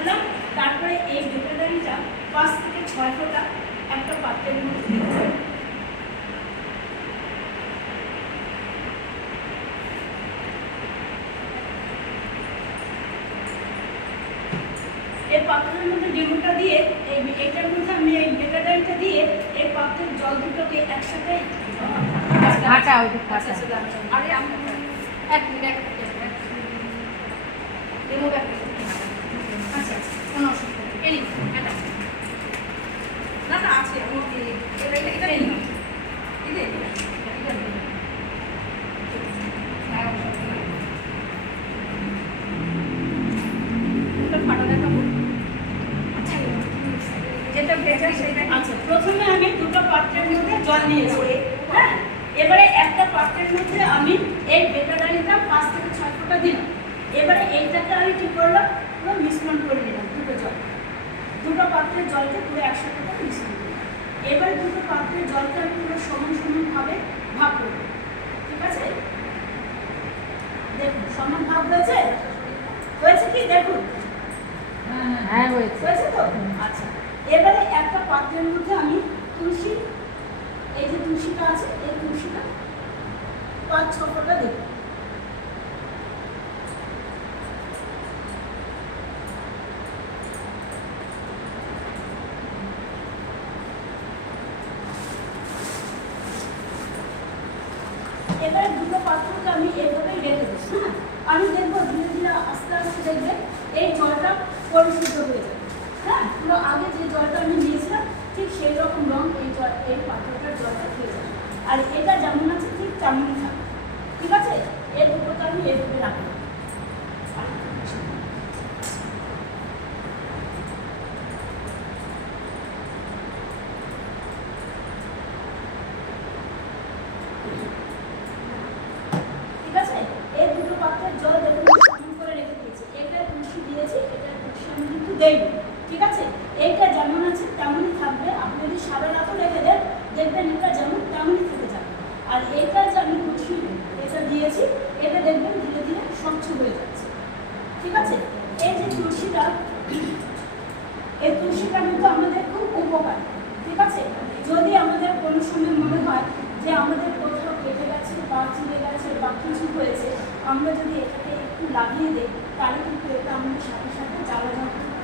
করলাম। তারপরে এই বেটাডাইনটা 5 থেকে 6 ফোঁটা একটা পাত্রের মধ্যে দিতে হবে। এই পাত্রের মধ্যে ডিমটা দিয়ে এইটার মধ্যে আমি এই বেটাডাইনটা দিয়ে এই পাত্রের জল দুটোকে একসাথে আটা ওই আটা আরে আমি এক মিনিট ডিমো ব্যাক আচ্ছা কোনো অসুবিধা নেই এই এটা না না আছে এটা নেই আচ্ছা প্রথমে আমি দুটো পাত্রের মধ্যে জল নিয়েছি। হ্যাঁ, এবারে একটা পাত্রের মধ্যে আমি এই বেটাডাইনটা 5 থেকে 6 ফোঁটা দিলাম। এবারে এইটাকে আমি কি করলাম, পুরো মিশ্রণ করে নিলাম। দুটো পাত্রের জলকে পুরো একসাথে করে মিশ্রণ করলাম। এবারে দুটো পাত্রের জলকে আমি পুরো সমান সমানভাবে ভাগ করব। ঠিক আছে, দেখুন সমান ভাগ হয়েছে হয়েছে কি দেখুন। হ্যাঁ হয়েছে তো আচ্ছা, এবারে একটা পাত্রের মধ্যে আমি তুলসী, এই যে তুলসীটা আছে এই তুলসীটা 5-6 ফোঁটা দেব। এবারে দুটো পাত্রকে আমি এইভাবেই রেখে দেবো। হ্যাঁ, আমি দেখবো ধীরে ধীরে আস্তে আস্তে দেখবে এই জলটা পরিশুদ্ধ হয়ে যাবে। হ্যাঁ, পুরো আগে যে জলটা আমি নিয়েছিলাম ঠিক সেই রকম রং এই পাত্রটার জলটা হয়ে যাবে। আর এটা যেমন আছে ঠিক তেমনই থাকবে। ঠিক আছে, এই দুটোকে আমি এইভাবে রাখবো। ঠিক আছে, এই দুটো পাত্রের জল দেখুন সমান করে রেখে দিয়েছি। এটা তুলসী দিয়েছি, এটা তুলসী আমি কিন্তু দেইনি। ঠিক আছে, এইটা যেমন আছে তেমনই থাকবে। আপনি যদি সারা রাতও রেখে দেন দেখবেন এটা যেমন তেমনই থেকে যাবে। আর এইটা যে আমি তুলসী এটা দিয়েছি এটা দেখবেন ধীরে ধীরে স্বচ্ছ হয়ে যাচ্ছে। ঠিক আছে, এই যে তুলসীটা, এই তুলসীটা কিন্তু আমাদের খুব উপকার। ঠিক আছে, যদি আমাদের কোনো সময় মনে হয় যে আমাদের কোথাও কেটে গেছে বা চিড়ে গেছে বা কিছু হয়েছে, আমরা যদি এটাকে একটু লাগিয়ে দিই তাহলে কিন্তু এটা আমাদের সাথে সাথে জ্বালা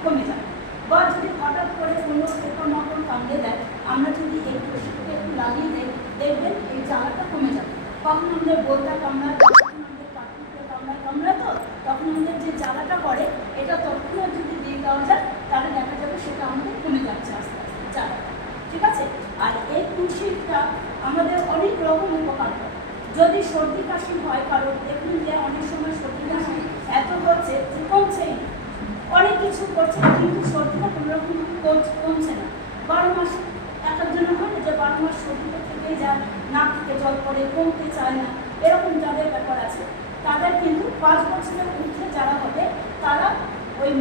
কমে যাবে। বা যদি হঠাৎ করে কোনো পোকামাকড় কামড়ে দেয়, আমরা যদি এই তুলসীটাকে একটু লাগিয়ে দিই দেখবেন এই জ্বালাটা কমে যাবে। কখন আমাদের বোলটা কামড়ায়, কখন আমাদের কাকুকে কামড়ায় তো তখন আমাদের যে জ্বালাটা করে এটা তখনও যদি দিয়ে দেওয়া যায় তাহলে দেখা যাবে সেটা আমাদের কমে যাচ্ছে আস্তে আস্তে জ্বালাটা। ঠিক আছে, আর এই তুলসীটা আমাদের অনেক রকম উপকার করে। যদি সর্দি কাশি হয় কারণ দেখুন যে অনেক সময় সর্দি কাশি এত হচ্ছে যে কমছেই, অনেক কিছু করছে কিন্তু সর্দিটা কোনো রকম কমছে না। 12 মাস এক একজনের হয় না যে 12 মাস সর্দিটা থেকেই যায়, নাক থেকে জল পড়ে, কমতে চায় না, এরকম যাদের ব্যাপার আছে তাদের কিন্তু 5 বছরের ঊর্ধ্বে যারা হবে তারা ওই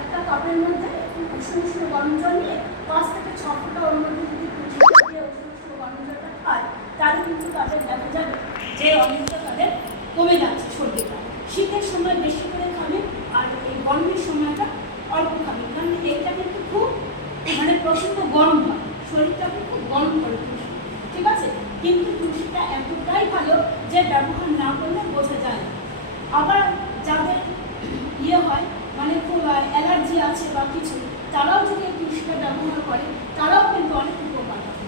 একটা কাপের মধ্যে একটু উষ্ণ গরম জল নিয়ে 5 থেকে 6 ফোঁটা ওর মধ্যে যদি তুলসী দিয়ে উষ্ণ গরম জলটা খায় তাহলে কিন্তু তাদের দেখা যাবে যে অনেকটা তাদের কমে যাচ্ছে সর্দিটা। শীতের সময় বেশি করে খাবে আর এই গরমের সময়টা অল্প খাবে, কারণ এইটা কিন্তু খুব মানে প্রচণ্ড গরম হয়, শরীরটাকে খুব গরম করে তুলসী। ঠিক আছে, কিন্তু তুলসীটা এতটাই ভালো যে ব্যবহার না করলে বোঝা যায় না। আবার যাদের হয় মানে খুব অ্যালার্জি আছে বা কিছু, তারাও যদি এই তুলসীটা ব্যবহার করে তারাও কিন্তু অনেক উপকার পাবে।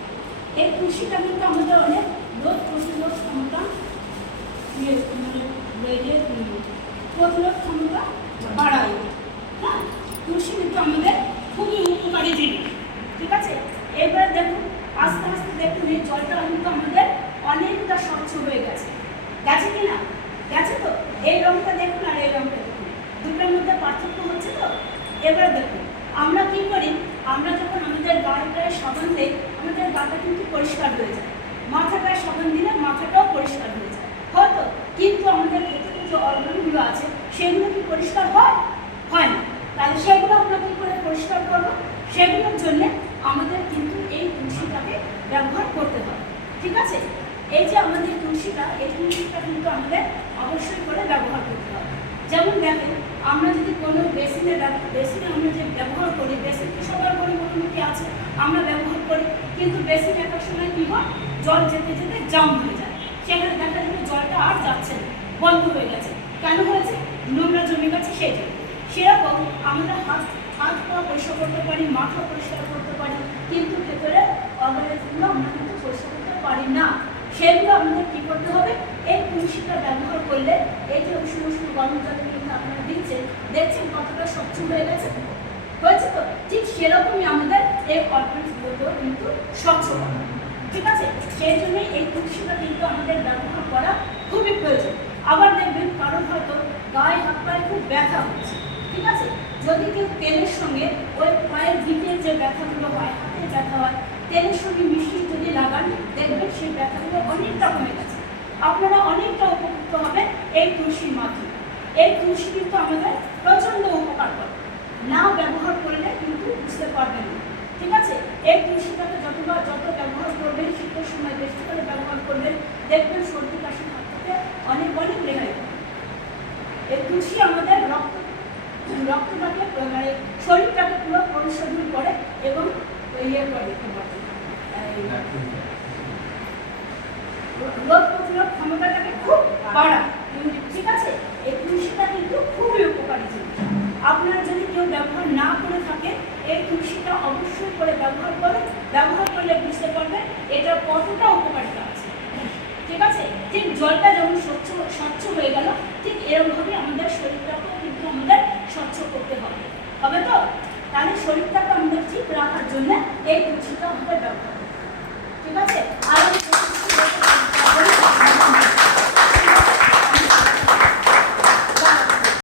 এই তুলসীটা কিন্তু আমাদের অনেক রোগ প্রতিরোধ ক্ষমতা প্রতিরোধ ক্ষমতা বাড়ায়। হ্যাঁ, তুলসী কিন্তু আমাদের খুবই উপকারী জিনিস। ঠিক আছে, এবার দেখুন আস্তে আস্তে দেখুন এই জলটা কিন্তু আমাদের অনেকটা স্বচ্ছ হয়ে গেছে। গেছে কি না? গেছে তো। এই রঙটা দেখুন আর এই রঙটা দেখুন, দুটোর মধ্যে পার্থক্য হচ্ছে তো। এবার দেখুন আমরা কি করি, আমরা যখন আমাদের গায়ে সাবান দিই আমাদের গাটা কিন্তু পরিষ্কার হয়ে যায়, মাথাটায় সাবান দিলে মাথাটাও পরিষ্কার হয়ে যায় হয়তো, কিন্তু আমাদের ভেতরে যে অর্গানগুলো আছে সেগুলো কি পরিষ্কার হয়? হয় না। তাহলে সেগুলো আমরা কী করে পরিষ্কার করবো? সেগুলোর জন্য আমাদের কিন্তু এই তুলসীটাকে ব্যবহার করতে হবে। ঠিক আছে, এই যে আমাদের তুলসীটা, এই তুলসীটা কিন্তু আমাদের অবশ্যই করে ব্যবহার করতে হবে। যেমন দেখেন আমরা যদি কোনো বেসিনে আমরা যে ব্যবহার করি, বেসিন তো সবার ঘরে মোটামুটি আছে, আমরা ব্যবহার করি, কিন্তু বেসিন একটা সময় কী হয়, জল যেতে যেতে জাম হয়ে যায়, সেখানে দেখা যাবে জলটা আর যাচ্ছে না, বন্ধ হয়ে গেছে। কেন হয়েছে? নোংরা জমে গেছে সেই জন্য। সেরকম আমরা হাত পা পরিষ্কার করতে পারি, মাথা পরিষ্কার করতে পারি, কিন্তু ভেতরে অর্গানাইজগুলো আমরা কিন্তু পরিষ্কার করতে পারি না। সেগুলো আমাদের কী করতে হবে? এই তুলসীটা ব্যবহার করলে, এই যে উষ্ণ উষ্ণ গরম জলে কিন্তু আপনারা দিচ্ছেন, দেখছেন কতটা স্বচ্ছ হয়ে গেছে, হয়েছে তো? ঠিক সেরকমই আমাদের এই অর্গানাইজগুলো কিন্তু স্বচ্ছ করা, ঠিক আছে? সেই জন্যই এই তুলসীটা কিন্তু আমাদের ব্যবহার করা খুবই প্রয়োজন। আবার দেখবেন কারণ হয়তো গায়ে হাত পায়ে খুব ব্যথা হচ্ছে, ঠিক আছে? যদি কেউ তেলের সঙ্গে ওই পায়ের ভিতরে যে ব্যথাগুলো হয়, হাতে ব্যথা হয়, তেলের সঙ্গে মিশিয়ে যদি লাগান, দেখবেন সেই ব্যথাগুলো অনেকটা কমে গেছে। আপনারা অনেকটা উপকৃত হবেন এই তুলসীর মাধ্যমে। এই তুলসী কিন্তু আমাদের প্রচণ্ড উপকার করে, না ব্যবহার করলে কিন্তু বুঝতে পারবেন না, ঠিক আছে? এই তুলসীটাকে যত ব্যবহার করবেন, শীতের সময় বেশি করে ব্যবহার করবেন, দেখবেন সর্দি কাশি হাত থেকে অনেক রেহাই পাবে। এই তুলসী আমাদের রক্তটাকে মানে শরীরটাকে পুরো পরিশোধন করে এবং ইয়ে করে, রোগ প্রতিরোধ ক্ষমতাটাকে খুব বাড়ায়, ঠিক আছে? এই তুলসীটা কিন্তু খুবই উপকারী জিনিস। আপনারা যদি কেউ ব্যবহার না করে থাকে, এই তুলসীটা অবশ্যই করে ব্যবহার করুন। ব্যবহার করলে বুঝতে পারবেন এটা কতটা উপকারিতা আছে, ঠিক আছে? ঠিক জলটা যেমন স্বচ্ছ হয়ে গেল, ঠিক এরকমভাবে আমাদের শরীরটাকেও কিন্তু আমাদের স্বচ্ছ করতে হবে তো? তাহলে শরীরটাকে আমাদের ঠিক রাখার জন্য এই তুলসীটা আমাদের ব্যবহার করতে হবে, ঠিক আছে? আর